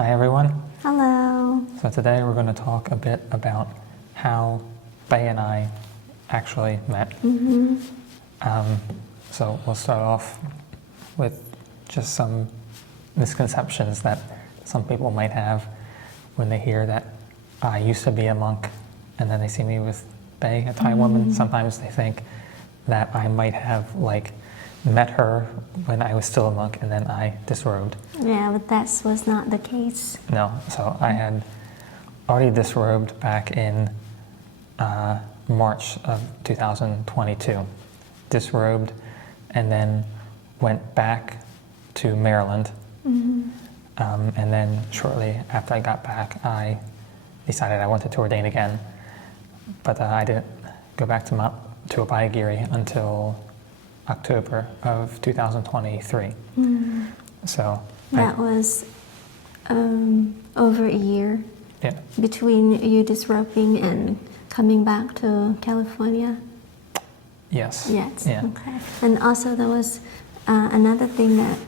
Hi everyone. Hello. So today we're going to talk a bit about how Pey and I actually met. So we'll start off with just some misconceptions that some people might have when they hear that I used to be a monk and then they see me with Pey, a Thai woman. Sometimes they think that I might have met her when I was still a monk and then I disrobed. Yeah, but that was not the case. No, so I had already disrobed back in March of 2022. Disrobed and then went back to Maryland. And then shortly after I got back, I decided I wanted to ordain again. But I didn't go back to Abhayagiri until October of 2023. So that was over a year between you disrobing and coming back to California. Yes. Yes. Yeah. Okay. And also there was another thing that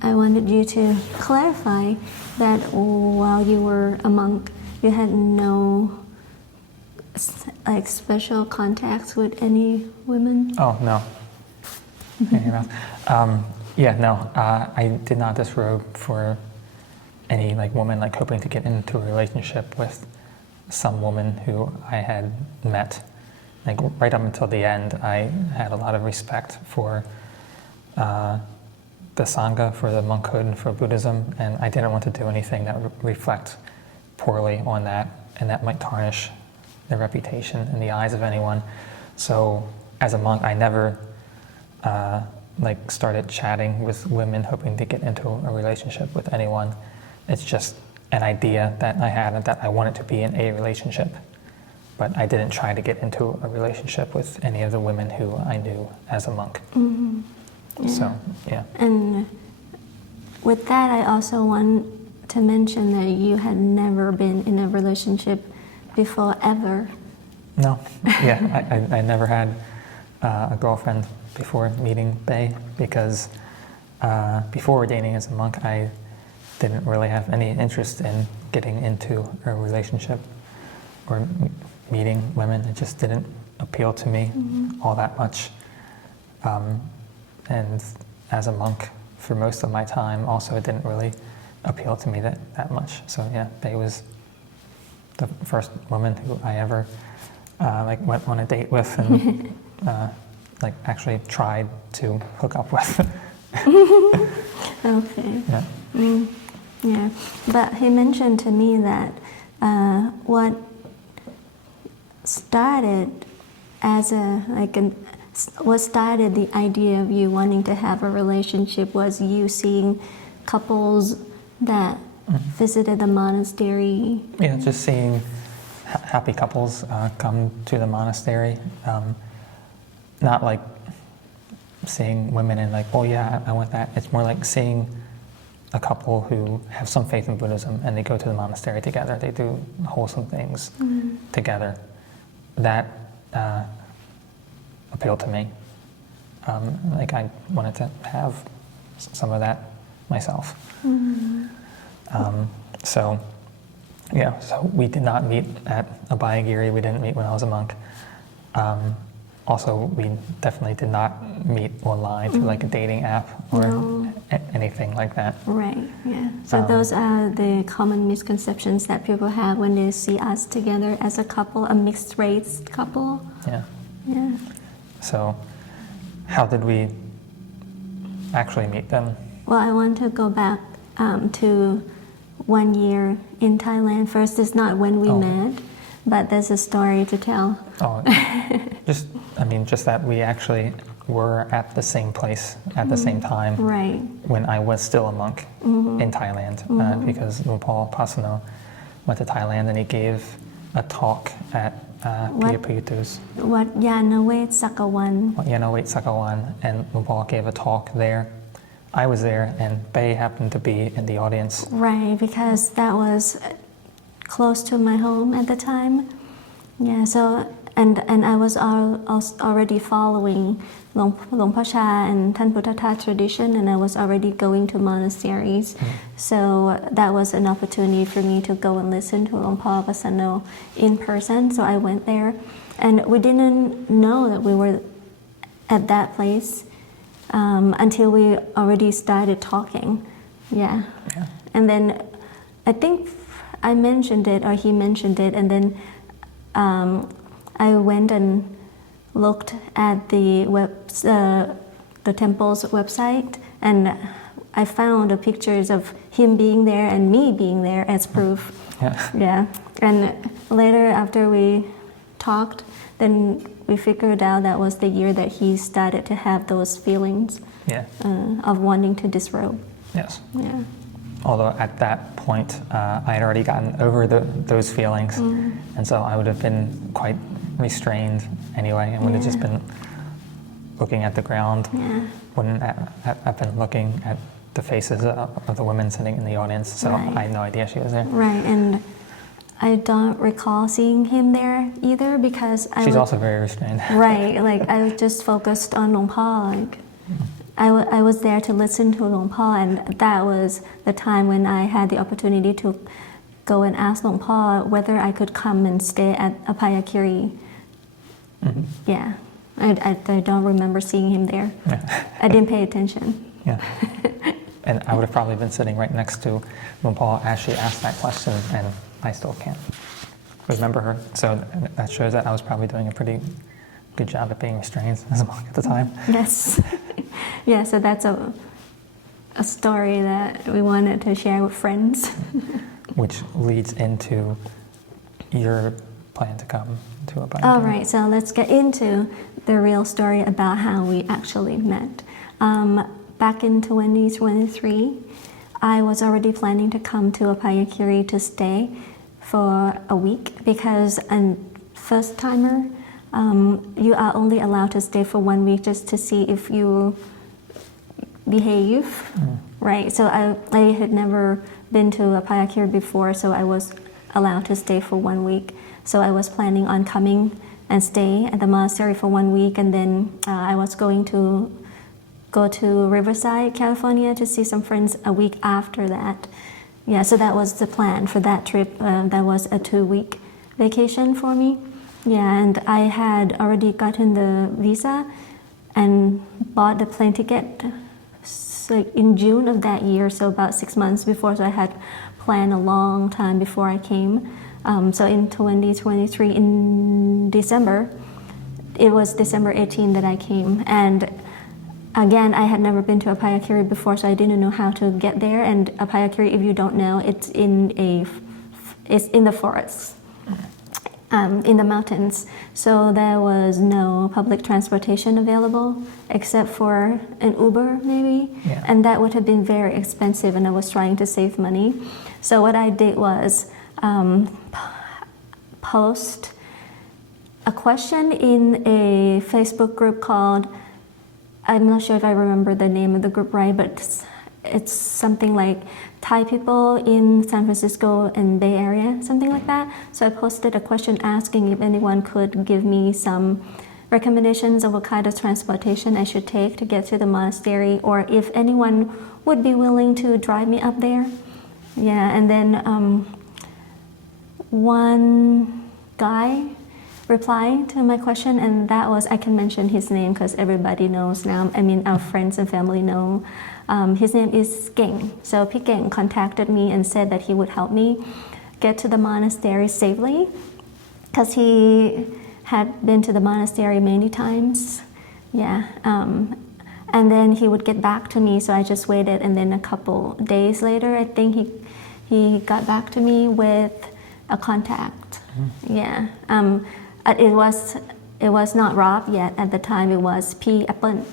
I wanted you to clarify, that while you were a monk, you had no special contacts with any women? Oh, no. I did not disrobe for any woman hoping to get into a relationship with some woman who I had met. Right up until the end, I had a lot of respect for the Sangha, for the monkhood, and for Buddhism, and I didn't want to do anything that would reflect poorly on that, and that might tarnish the reputation in the eyes of anyone. So as a monk, I never started chatting with women hoping to get into a relationship with anyone. It's just an idea that I had and that I wanted to be in a relationship. But I didn't try to get into a relationship with any of the women who I knew as a monk. Yeah. So, yeah. And with that, I also want to mention that you had never been in a relationship before, ever. No, yeah, I never had a girlfriend before meeting Pey, because before ordaining as a monk, I didn't really have any interest in getting into a relationship or meeting women. It just didn't appeal to me all that much. And as a monk, for most of my time, also it didn't really appeal to me that much. So yeah, Pey was the first woman who I ever went on a date with and actually tried to hook up with. Okay. Yeah. Yeah, but he mentioned to me that what started what started the idea of you wanting to have a relationship was you seeing couples that visited the monastery. Yeah, just seeing happy couples come to the monastery. Not like seeing women and oh yeah, I want that. It's more like seeing a couple who have some faith in Buddhism and they go to the monastery together. They do wholesome things together. That appealed to me. I wanted to have some of that myself. So we did not meet at Abhayagiri. We didn't meet when I was a monk. Also, we definitely did not meet online through a dating app or anything like that. Right, yeah. So those are the common misconceptions that people have when they see us together as a couple, a mixed race couple. Yeah. Yeah. So how did we actually meet them? Well, I want to go back to 1 year in Thailand. First, it's not when we met, but there's a story to tell. Just that we actually were at the same place at the same time. Right. When I was still a monk in Thailand, because Paul Pasano went to Thailand and he gave a talk at Piyapuyutu's. Wat Yanawet Sakawan. Yanawet Sakawan, and Paul gave a talk there. I was there, and Pey happened to be in the audience. Right, because that was close to my home at the time. Yeah, so and I was already following Long Pa Cha and Tan Puttata tradition, and I was already going to monasteries. So that was an opportunity for me to go and listen to Long Pa Pasano in person. So I went there, and we didn't know that we were at that place until we already started talking. Yeah. And then I think I mentioned it, or he mentioned it, and then I went and looked at the temple's website, and I found the pictures of him being there and me being there as proof. Yeah. And later, after we talked, then we figured out that was the year that he started to have those feelings of wanting to disrobe. Yes. Yeah. Although at that point, I had already gotten over those feelings, and so I would have been quite restrained anyway, and would have just been looking at the ground. Wouldn't have been looking at the faces of the women sitting in the audience, so I had no idea she was there. Right, and I don't recall seeing him there either because she's also very restrained. Right, like I was just focused on Long Pa. Like I was there to listen to Long Pa, and that was the time when I had the opportunity to go and ask Long Pa whether I could come and stay at Apayakiri. Yeah, I don't remember seeing him there. I didn't pay attention. And I would have probably been sitting right next to Long Pa as she asked that question, and I still can't remember her. So that shows that I was probably doing a pretty good job at being restrained as a monk at the time. Yes. Yeah, so that's a story that we wanted to share with friends. Which leads into your plan to come to Apayakiri. All right, so let's get into the real story about how we actually met. Back in 2023, I was already planning to come to Apayakiri to stay for a week because a first-timer, you are only allowed to stay for 1 week just to see if you behave, right? So I had never been to Apayakiri before, so I was allowed to stay for 1 week. So I was planning on coming and stay at the monastery for 1 week, and then I was going to go to Riverside, California to see some friends a week after that. Yeah, so that was the plan for that trip. That was a 2-week vacation for me. Yeah, and I had already gotten the visa and bought the plane ticket in June of that year, so about 6 months before. So I had planned a long time before I came. So in 2023, in December, it was December 18 that I came. And again, I had never been to Apayakiri before, so I didn't know how to get there. And Apayakiri, if you don't know, it's in the forests, in the mountains. So there was no public transportation available except for an Uber, maybe. And that would have been very expensive, and I was trying to save money. So what I did was post a question in a Facebook group called, I'm not sure if I remember the name of the group right, but it's something like Thai people in San Francisco and Bay Area, something like that. So I posted a question asking if anyone could give me some recommendations of what kind of transportation I should take to get to the monastery, or if anyone would be willing to drive me up there. Yeah, and then one guy replied to my question, and that was, I can mention his name because everybody knows now. I mean, our friends and family know. His name is Geng. So Pi Geng contacted me and said that he would help me get to the monastery safely because he had been to the monastery many times. Yeah. And then he would get back to me, so I just waited, and then a couple days later, I think he got back to me with a contact. Yeah. It was not Rob yet at the time. It was P. Apple.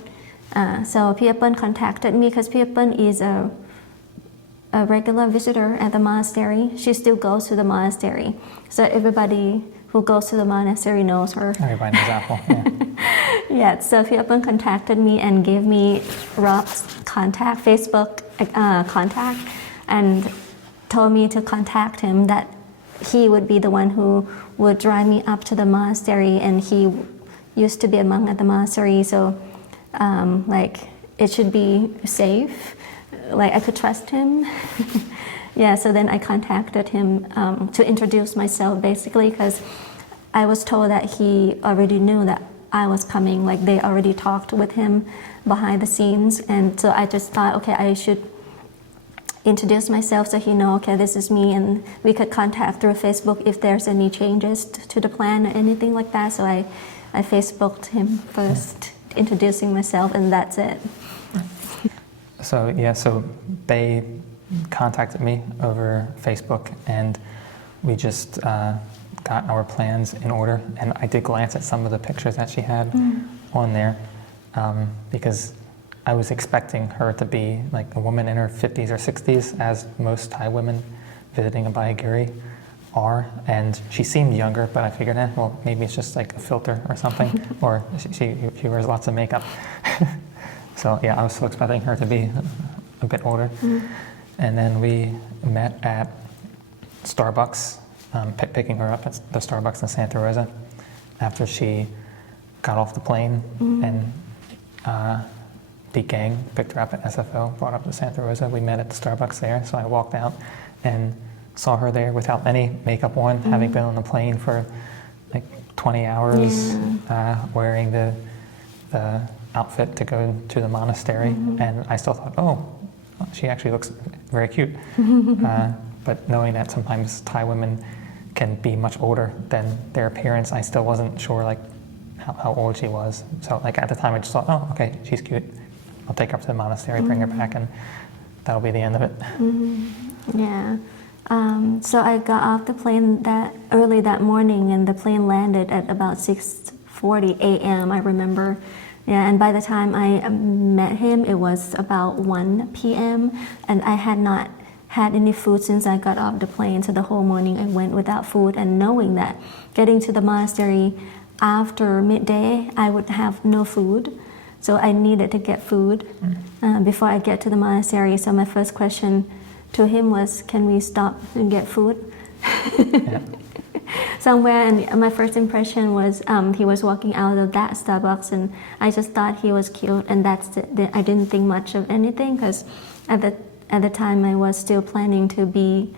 So P. Apple contacted me because P. Apple is a regular visitor at the monastery. She still goes to the monastery. So everybody who goes to the monastery knows her. Everybody knows Apple. Yeah. Yeah. So P. Apple contacted me and gave me Rob's contact, Facebook contact, and told me to contact him that he would be the one who would drive me up to the monastery, and he used to be a monk at the monastery, so like it should be safe, like I could trust him. Yeah, so then I contacted him to introduce myself, basically, because I was told that he already knew that I was coming, like they already talked with him behind the scenes, and so I just thought, okay, I should introduce myself so he know, okay, this is me, and we could contact through Facebook if there's any changes to the plan or anything like that. So I Facebooked him first, introducing myself, and that's it. So yeah, so Pey contacted me over Facebook, and we just got our plans in order. And I did glance at some of the pictures that she had on there, because I was expecting her to be like a woman in her 50s or 60s, as most Thai women visiting a Abhayagiri are. And she seemed younger, but I figured, well, maybe it's just like a filter or something, or she wears lots of makeup. So yeah, I was still expecting her to be a bit older. And then we met at Starbucks, picking her up at the Starbucks in Santa Rosa after she got off the plane, and the gang picked her up at SFO, brought her up to Santa Rosa. We met at the Starbucks there, so I walked out and saw her there without any makeup on, having been on the plane for like 20 hours, wearing the outfit to go to the monastery, and I still thought, oh, she actually looks very cute. But knowing that sometimes Thai women can be much older than their appearance, I still wasn't sure like how old she was. So like at the time I just thought, oh, okay, she's cute. I'll take her up to the monastery, bring her back, and that'll be the end of it. Yeah. So I got off the plane that early that morning, and the plane landed at about 6:40 a.m. I remember. Yeah, and by the time I met him, it was about 1 p.m. and I had not had any food since I got off the plane. So the whole morning I went without food, and knowing that getting to the monastery after midday, I would have no food. So I needed to get food before I get to the monastery. So my first question to him was, can we stop and get food? Somewhere, and my first impression was he was walking out of that Starbucks, and I just thought he was cute, and that's it. I didn't think much of anything, because at the time I was still planning to be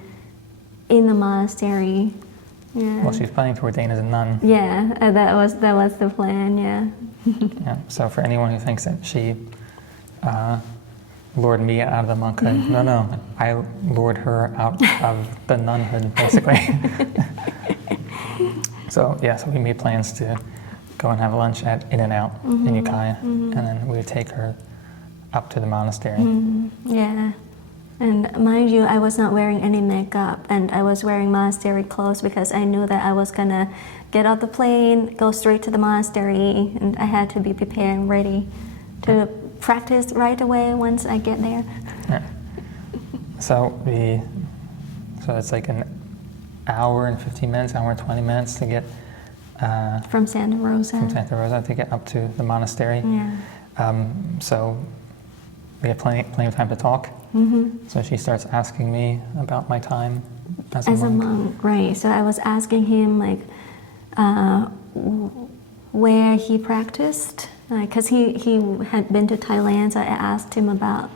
in the monastery. Yeah. Well, she's planning to ordain as a nun. Yeah, that was the plan. Yeah. Yeah. So for anyone who thinks that she lured me out of the monkhood, no, I lured her out of the nunhood, basically. So yeah, so we made plans to go and have lunch at In-N-Out in Ukiah, and then we would take her up to the monastery. Yeah. And mind you, I was not wearing any makeup, and I was wearing monastery clothes because I knew that I was gonna get off the plane, go straight to the monastery, and I had to be prepared and ready to practice right away once I get there. Yeah. So it's like an hour and 15 minutes, hour and 20 minutes to get from Santa Rosa to get up to the monastery. Yeah. So we had plenty of time to talk. So she starts asking me about my time as a monk. Right. So I was asking him like where he practiced, because he had been to Thailand. So I asked him about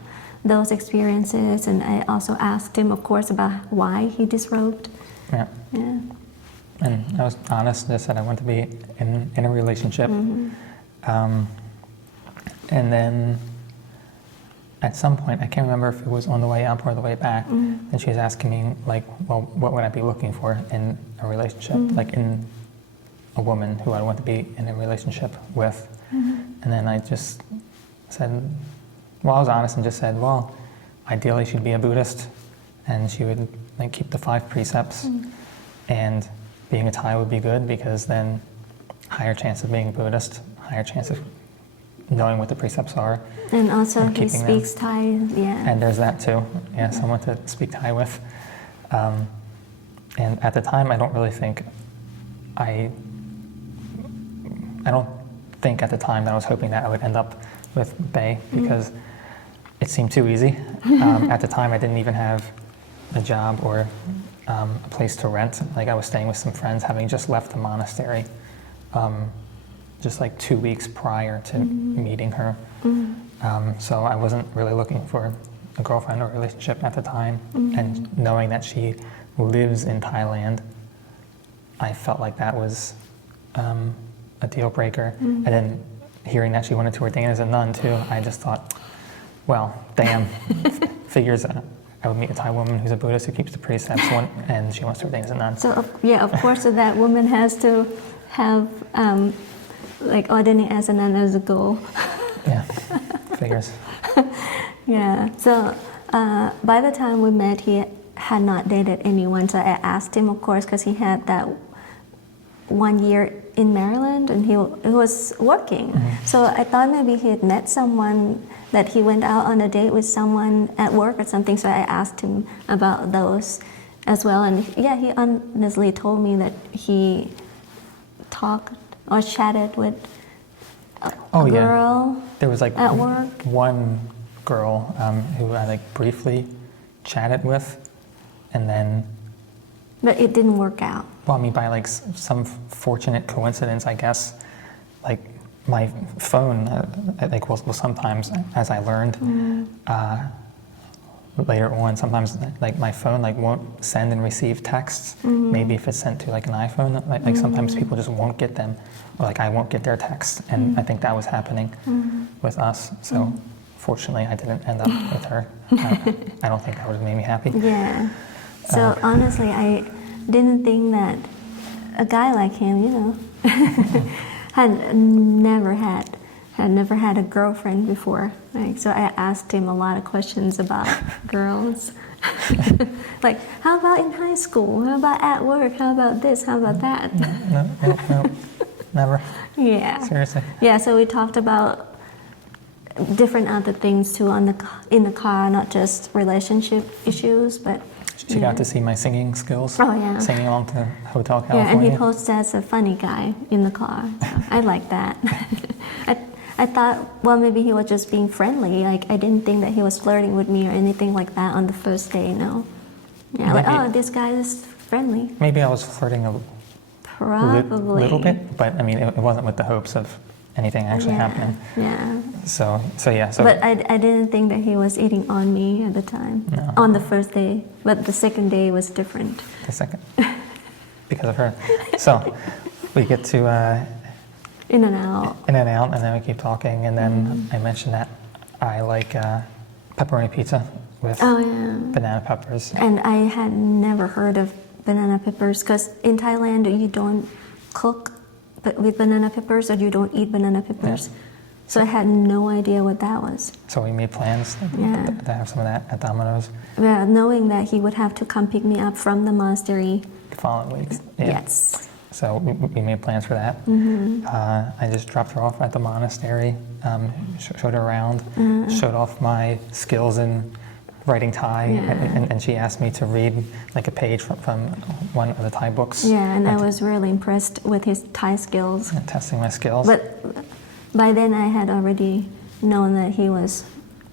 those experiences, and I also asked him, of course, about why he disrobed. Yeah. Yeah. And I was honest. I said I want to be in a relationship. And then at some point, I can't remember if it was on the way up or the way back, and she was asking me, like, well, what would I be looking for in a relationship, like in a woman who I want to be in a relationship with. And then I just said, well, I was honest and just said, well, ideally she'd be a Buddhist, and she would like keep the 5 precepts, and being a Thai would be good, because then higher chance of being Buddhist, higher chance of knowing what the precepts are. And also he speaks Thai, yeah. And there's that too, yeah, someone to speak Thai with. And at the time, I don't think at the time that I was hoping that I would end up with Pey, because it seemed too easy. At the time, I didn't even have a job or a place to rent. Like I was staying with some friends, having just left the monastery, just like 2 weeks prior to meeting her. So I wasn't really looking for a girlfriend or a relationship at the time. And knowing that she lives in Thailand, I felt like that was a deal breaker. And then hearing that she wanted to ordain as a nun too, I just thought, well, damn, figures I would meet a Thai woman who's a Buddhist who keeps the precepts, and she wants to ordain as a nun. So of course, so that woman has to have like ordaining as a nun as a goal. Yeah, figures. Yeah. So by the time we met, he had not dated anyone. So I asked him, of course, because he had that 1 year in Maryland, and he was working. So I thought maybe he had met someone, that he went out on a date with someone at work or something. So I asked him about those as well, and yeah, he honestly told me that he talked or chatted with a girl. There was like at work. one girl who I like briefly chatted with, and then. But it didn't work out. Well, I mean, by like some fortunate coincidence, I guess, like my phone, like will sometimes, as I learned later on, sometimes like my phone like won't send and receive texts. Maybe if it's sent to like an iPhone, like sometimes people just won't get them, or like I won't get their texts, and I think that was happening with us. So fortunately, I didn't end up with her. I don't think that would have made me happy. Yeah. So honestly, I didn't think that a guy like him, you know, had never had a girlfriend before. Like, so I asked him a lot of questions about girls. Like, how about in high school? How about at work? How about this? How about that? No, never. Yeah. Seriously. Yeah. So we talked about different other things too in the car, not just relationship issues, but. She got to see my singing skills. Oh, yeah. Singing along to Hotel California. Yeah, and he posed as a funny guy in the car. So I like that. I thought, well, maybe he was just being friendly. Like, I didn't think that he was flirting with me or anything like that on the first day, no. Yeah, maybe, like, oh, this guy is friendly. Maybe I was flirting a little bit, but I mean, it wasn't with the hopes of anything actually happening. Yeah. So. But I didn't think that he was eating on me at the time. No. On the first day, but the second day was different. The second, because of her. So we get to in and out, and then we keep talking, and then I mentioned that I like pepperoni pizza with banana peppers. And I had never heard of banana peppers because in Thailand you don't cook with banana peppers, or you don't eat banana peppers. Yeah. So I had no idea what that was. So we made plans to have some of that at Domino's. Yeah, knowing that he would have to come pick me up from the monastery. The following weeks. Yeah. Yes. So we made plans for that. I just dropped her off at the monastery, showed her around, showed off my skills in writing Thai, and she asked me to read like a page from one of the Thai books. Yeah, and I was really impressed with his Thai skills. Testing my skills. But by then I had already known that he was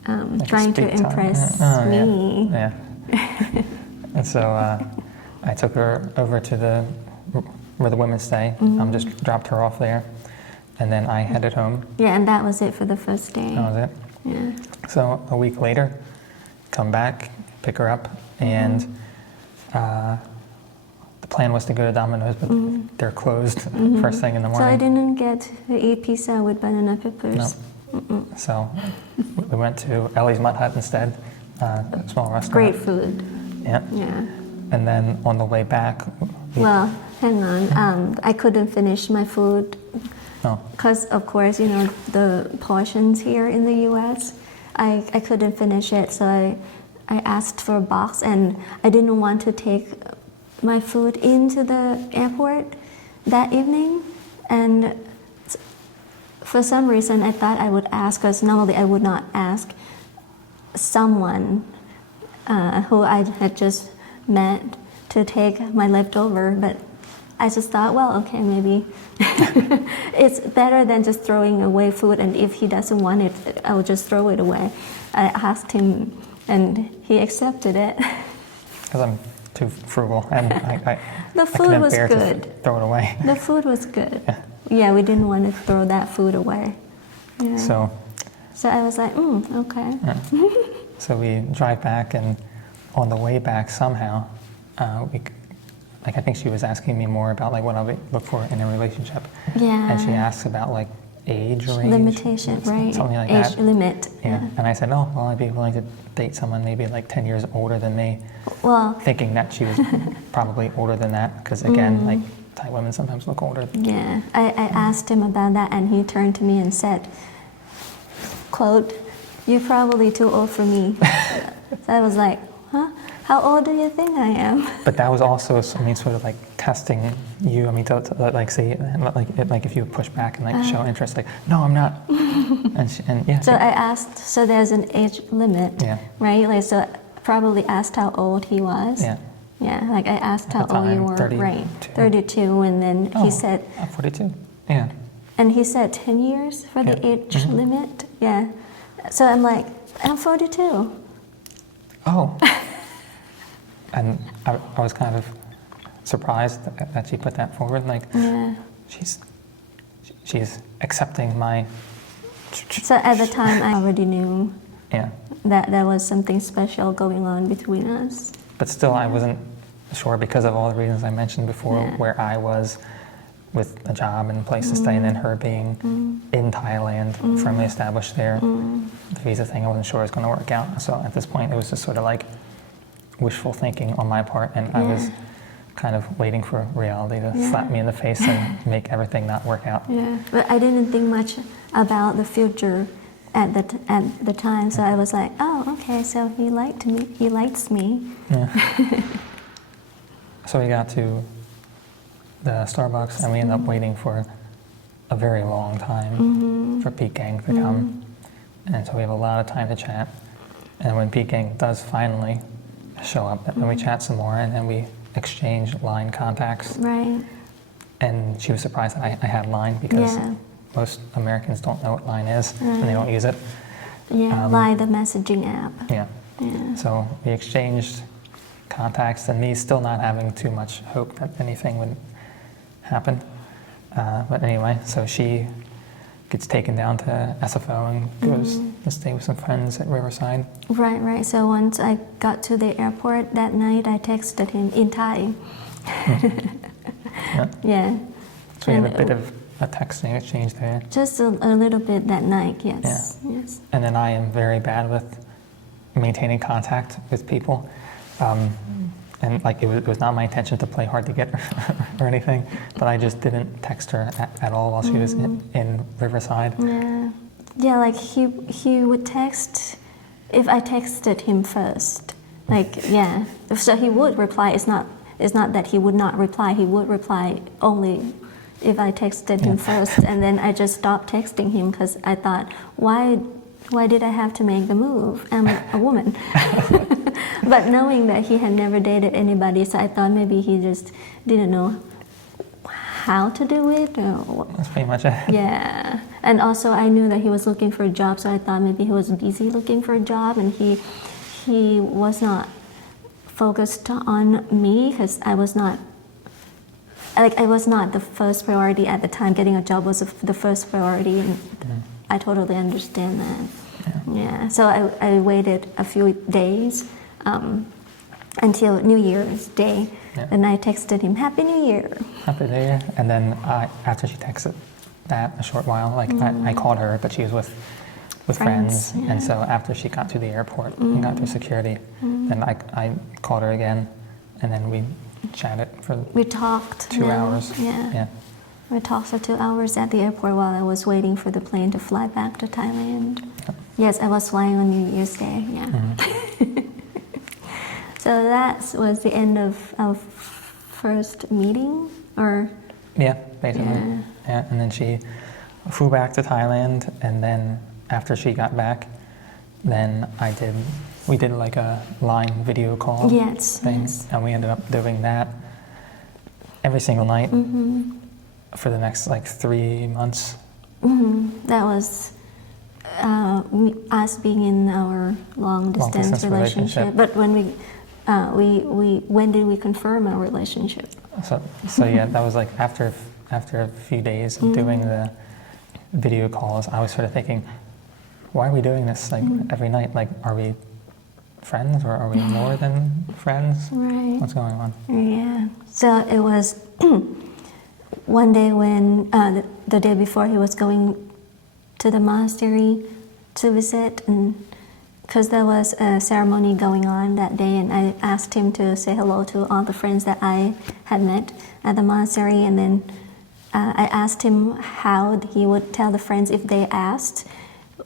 trying to impress me. Yeah. And so I took her over to where the women stay. Just dropped her off there, and then I headed home. Yeah, and that was it for the first day. That was it. Yeah. So a week later, come back, pick her up, and the plan was to go to Domino's, but they're closed first thing in the morning. So I didn't get to eat pizza with banana peppers. No. So we went to Ellie's Mud Hut instead, a small restaurant. Great food. Yeah. Yeah. And then on the way back... Well, hang on. I couldn't finish my food because, of course, you know, the portions here in the U.S., I couldn't finish it, so I asked for a box, and I didn't want to take my food into the airport that evening, and for some reason I thought I would ask, because normally I would not ask someone who I had just met to take my leftover, but I just thought, well, okay, maybe it's better than just throwing away food, and if he doesn't want it, I will just throw it away. I asked him, and he accepted it. Because I'm too frugal, and The I food couldn't was bear to good. throw it away. The food was good. Yeah. Yeah, we didn't want to throw that food away. Yeah. So I was like, okay. yeah. So we drive back, and on the way back somehow, I think she was asking me more about like what I would look for in a relationship. Yeah. And she asks about like age range. Limitation, right? Something like Age that. limit. Yeah. And I said, oh, well, I'd be willing to date someone maybe like 10 years older than me, Well, thinking that she was probably older than that, because again, like Thai women sometimes look older. yeah. I asked him about that, and he turned to me and said, quote, "You're probably too old for me." So I was like, huh? How old do you think I am? But that was also, I mean, sort of like testing you. I mean, to like say, like if you push back and like show interest, like, no, I'm not. and yeah. So I asked, so there's an age limit, Yeah. right? Like, so I probably asked how old he was. Yeah. Yeah, like I asked how At the old you time, were, 32. right? 32, and then Oh, he said, I'm 42. Yeah. and he said 10 years for the Yeah. age limit. Yeah. So I'm like, I'm 42. Oh. And I was kind of surprised that she put that forward. Like, Yeah. she's accepting my. So at the time, I already knew Yeah. that there was something special going on between us. But still, I wasn't sure because of all the reasons I mentioned before, Yeah. where I was with a job and a place to stay, and then her being in Thailand, firmly established there. The visa thing, I wasn't sure it was going to work out. So at this point, it was just sort of like wishful thinking on my part, and I was kind of waiting for reality to slap me in the face and make everything not work out. Yeah, but I didn't think much about the future at the time, so I was like, oh, okay, so he likes me. Yeah. So we got to the Starbucks, and we ended up waiting for a very long time for Pete Gang to come. And so we have a lot of time to chat. And when Pete Gang does finally show up, then we chat some more, and then we exchange line contacts. Right. And she was surprised that I had Line, because Yeah. most Americans don't know what Line is, and they don't use it. Yeah, like the messaging app. Yeah. Yeah. So we exchanged contacts, and me still not having too much hope that anything would happen. But anyway, so she gets taken down to SFO and goes to stay with some friends at Riverside. Right. So once I got to the airport that night, I texted him in Thai. Yeah. Yeah. So we had a And bit of a texting exchange there. Just a little bit that night, yes. Yes. And then I am very bad with maintaining contact with people. And like it was not my intention to play hard to get or anything, but I just didn't text her at all while she was in Riverside. Yeah. Yeah, like he would text if I texted him first. Like, yeah. So he would reply. It's not that he would not reply. He would reply only if I texted him first, and then I just stopped texting him because I thought, why did I have to make the move? I'm a woman. But knowing that he had never dated anybody, so I thought maybe he just didn't know how to do it. Or, That's pretty much it. yeah. And also I knew that he was looking for a job, so I thought maybe he was busy looking for a job, and he was not focused on me because I was not the first priority at the time. Getting a job was the first priority, and I totally understand that. Yeah. So I waited a few days until New Year's Day, and I texted him, "Happy New Year." Happy New Year. And then after she texted that a short while, like I called her, but she was with friends. Yeah. And so after she got to the airport and got through security, then I called her again, and then we chatted for We talked 2 hours. Yeah. We talked for 2 hours at the airport while I was waiting for the plane to fly back to Thailand. Yes, I was flying on New Year's Day. Yeah. So that was the end of our first meeting, or Yeah, basically. Yeah. And then she flew back to Thailand, and then after she got back, then we did like a line video call thing, and we ended up doing that every single night for the next like 3 months. That was us being in our long distance relationship. But when we when did we confirm our relationship? So yeah, that was like after a few days of doing the video calls, I was sort of thinking, why are we doing this like every night? Like, are we friends or are we more than friends? Right. What's going on? Yeah. So it was one day when the day before he was going to the monastery to visit, and because there was a ceremony going on that day, and I asked him to say hello to all the friends that I had met at the monastery, and then I asked him how he would tell the friends if they asked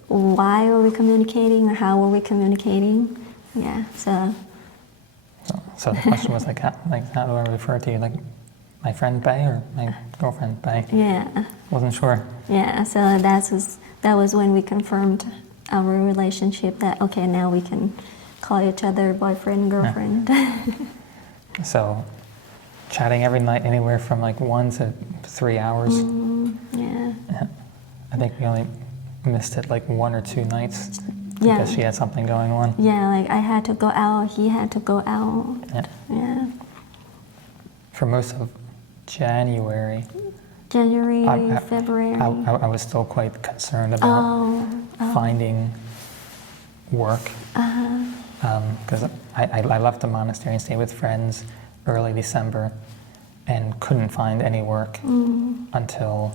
why were we communicating or how were we communicating. Yeah, so the question was like, how do I refer to you? Like, my friend Pey or my girlfriend Pey? yeah. Wasn't sure. Yeah, so that was when we confirmed our relationship, that okay, now we can call each other boyfriend, girlfriend. Yeah. So chatting every night, anywhere from like 1 to 3 hours. Yeah. I think we only missed it like 1 or 2 nights because Yeah. she had something going on. Yeah, like I had to go out, he had to go out. Yeah. For most of January, January, February. I was still quite concerned about finding work because I left the monastery and stayed with friends early December and couldn't find any work until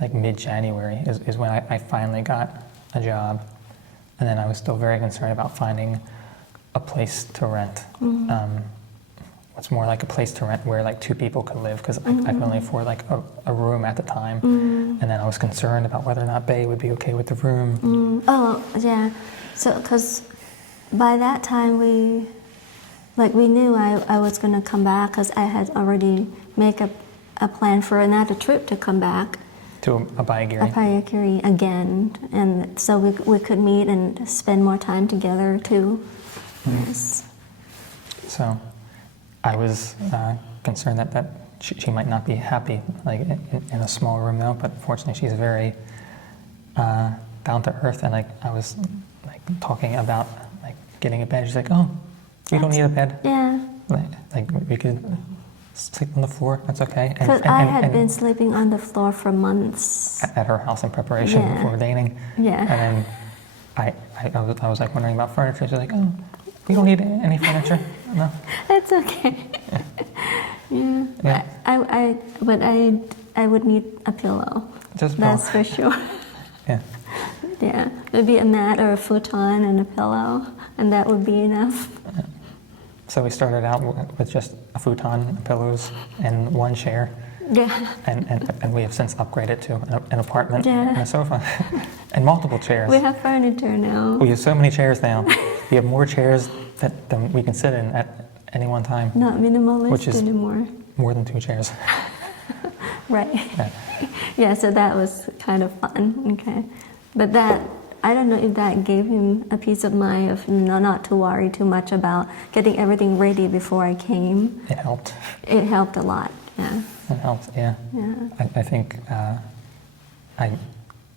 like mid-January is when I finally got a job, and then I was still very concerned about finding a place to rent. What's more like a place to rent where like 2 people could live, because I could only afford like a room at the time, and then I was concerned about whether or not Pey would be okay with the room. Oh yeah, so because by that time we knew I was gonna come back, because I had already made a plan for another trip to come back To a Peyagiri. a Peyagiri again, and so we could meet and spend more time together too. Yes. So I was concerned that she might not be happy like in a small room though, but fortunately she's very down to earth, and like I was like talking about like getting a bed. She's like, oh, you don't need a bed. Yeah. Like we could sleep on the floor. That's okay. Because I had been sleeping on the floor for months. At her house in preparation before dating. Yeah. And then I was like wondering about furniture. She's like, oh, we don't need any furniture. No. It's okay. Yeah. But I would need a pillow. That's for sure. Yeah. Yeah. Maybe a mat or a futon and a pillow, and that would be enough. So we started out with just a futon, pillows, and 1 chair. Yeah. And we have since upgraded to an apartment and a sofa and multiple chairs. We have furniture now. We have so many chairs now. We have more chairs than we can sit in at any one time. Not minimalist which is anymore. More than 2 chairs. Right. Yeah. Yeah, so that was kind of fun. Okay. But that, I don't know if that gave him a peace of mind of not to worry too much about getting everything ready before I came. It helped. It helped a lot. Yeah. It helped. Yeah. I think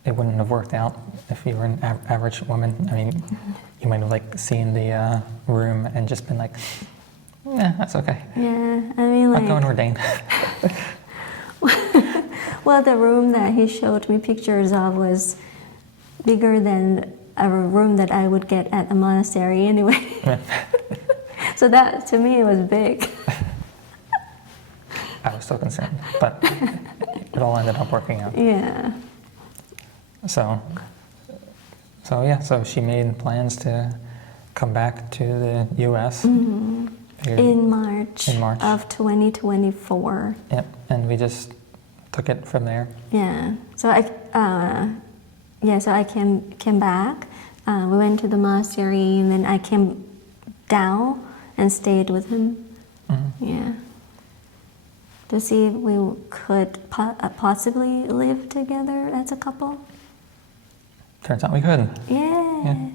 it wouldn't have worked out if you were an average woman. I mean, you might have like seen the room and just been like, yeah, that's okay. Yeah, I mean, like, I'll go and ordain. well, the room that he showed me pictures of was bigger than a room that I would get at a monastery anyway. Yeah. So that, to me, it was big. I was still concerned, but it all ended up working out. Yeah. So she made plans to come back to the U.S. In March of 2024. Yep, and we just took it from there. Yeah. So I came back. We went to the monastery, and then I came down and stayed with him. Yeah. To see if we could possibly live together as a couple. Turns out we could. Yeah.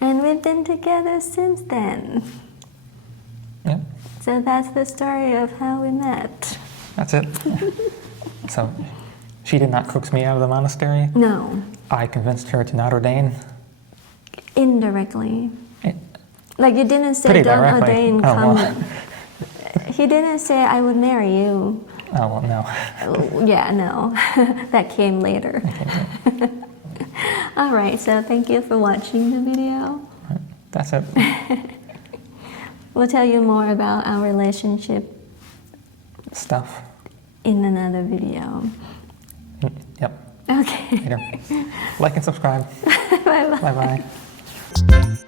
And we've been together since then. Yep. So that's the story of how we met. That's it. So she did not coax me out of the monastery. No. I convinced her to not ordain. Indirectly. Like you didn't say Pretty don't directly. ordain, Oh, come. well. He didn't say I would marry you. Oh, well, no. Yeah, no. That came later. All right, so thank you for watching the video. That's it. We'll tell you more about our relationship Stuff. in another video. Yep. Okay. Later. Like and subscribe. Bye-bye. Bye-bye.